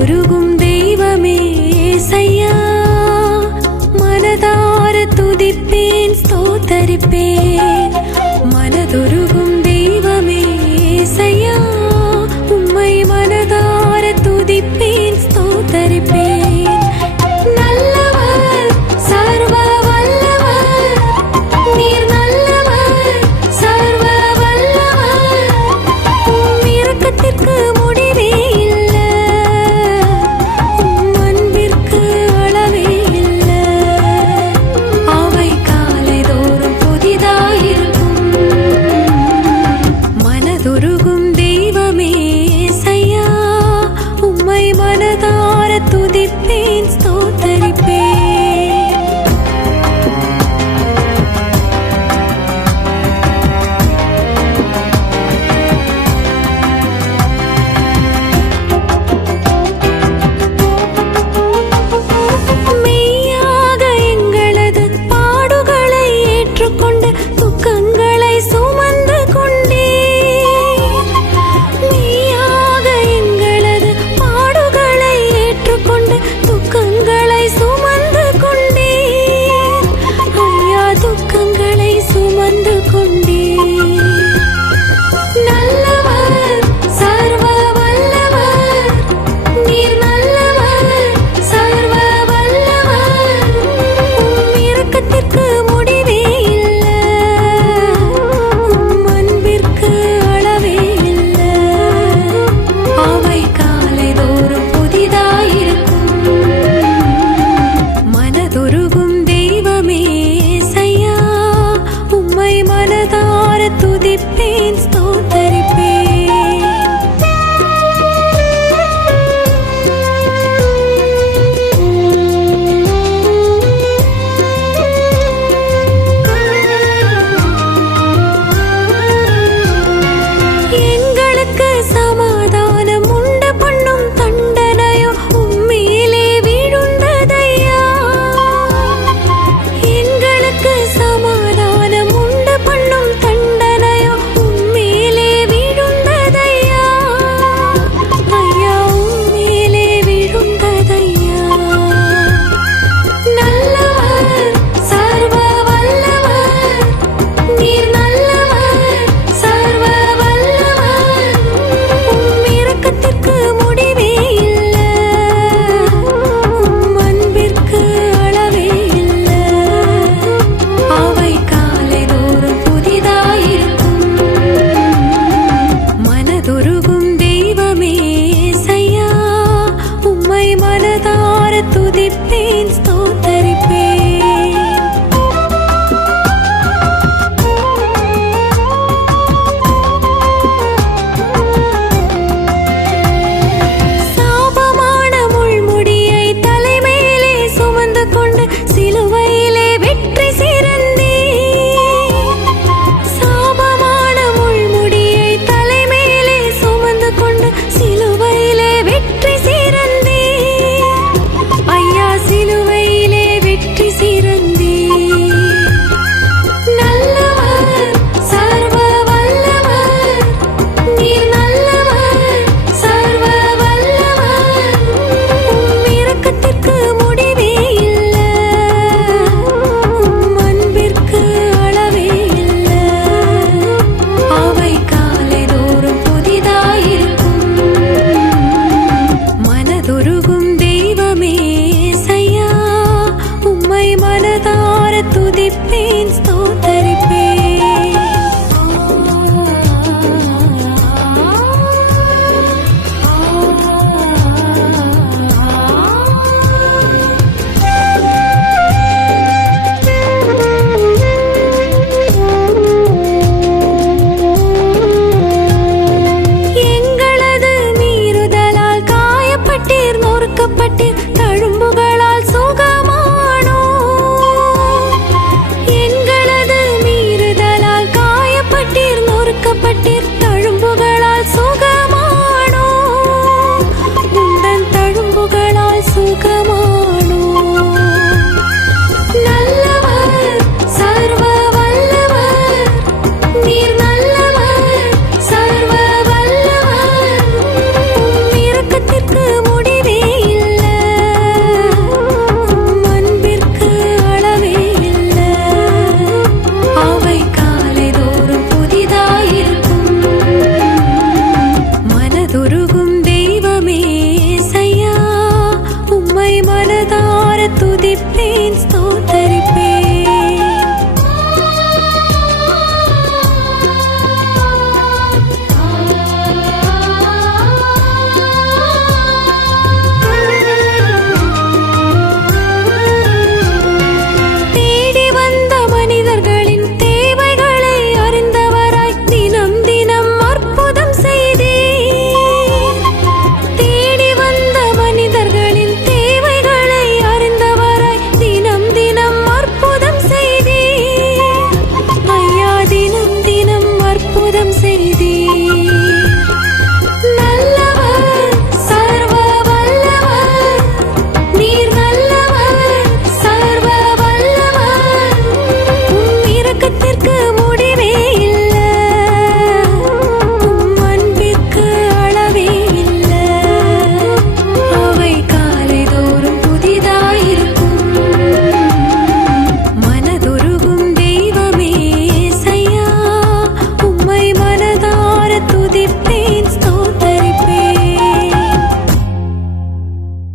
மனதுருகும் தெய்வமே ஏசையா, மனதார துதிப்பேன் ஸ்தோத்தரிப்பேன். மனதுருகும் தெய்வமே ஏசையா, உம்மை மனதார துதிப்பேன் ஸ்தோத்தரிப்பேன். நல்லவர், சர்வ வல்லவர், நீர் நல்லவர், சர்வ வல்லவர். உம் இரக்கத்திற்கு முடிவே இல்லை, உம் அன்பிற்கு அளவே இல்லை. அவை காலைதோறும் புதிதாயிருக்கும். மனதுருகும் தெய்வமே ஏசையா, உம்மை மனதார துதிப்பேன் ஸ்தோத்தரிப்பேன். மெய்யாக எங்களது பாடுகளை ஏற்றுக்கொண்டு துக்கங்களை சுமந்து கொண்டீர். மெய்யாக எங்களது பாடுகளை ஏற்றுக்கொண்டு துக்கங்களை சுமந்து கொண்டீர். ஐயா, துக்கங்களை சுமந்து கொண்டீர். நல்லவர், சர்வ வல்லவர், நீர் நல்லவர், சர்வ வல்லவர். உம் இரக்கத்திற்கு முடிவே இல்லை, உம் அன்பிற்கு அளவே இல்லை. அவை காலைதோறும் புதிதாயிருக்கும். மனதுருகும் தெய்வமே ஏசையா, உம்மை மனதார துதிப்பேன் ஸ்தோத்தரிப்பேன். எங்களுக்கு சமாதானம் உண்டு பண்ணும் தண்டனையோ உம்மேலே விழுந்ததையா. எங்களுக்கு சமாதானம் உண்டு பண்ணும் தண்டனையோ உம்மேலே விழுந்ததையா. ஐயா, உம்மேலே விழுந்ததையா. நல்லவர், சர்வ வல்லவர், நீர் நல்லவர், சர்வ வல்லவர். உம் இரக்கத்திற்கு முடிவே இல்லை, உம் அன்பிற்கு அளவே இல்லை. அவை காலைதோறும் புதிதாயிருக்கும். மனதுருகும் தெய்வமே ஏசையா, உம்மை மனதார துதிப்பேன் ஸ்தோத்தரிப்பேன். சாபமான முள்முடியை தலைமேலே சுமந்து கொண்டு சிலுவையிலே வெற்றி சிறந்தீர். சாபமான முள்முடியை தலைமேலே சுமந்து கொண்டு சிலுவையிலே வெற்றி சிறந்தீர். ஐயா, சிலுவையிலே வெற்றி சிறந்தீர். நல்லவர், சர்வ வல்லவர், நீர் நல்லவர், சர்வ வல்லவர். உம் இரக்கத்திற்கு முடிவே இல்லை, உம் அன்பிற்கு அளவே இல்லை. அவை காலைதோறும் புதிதாயிருக்கும். மனதுருகும் தெய்வமே ஏசையா, உம்மை மனதார துதிப்பேன்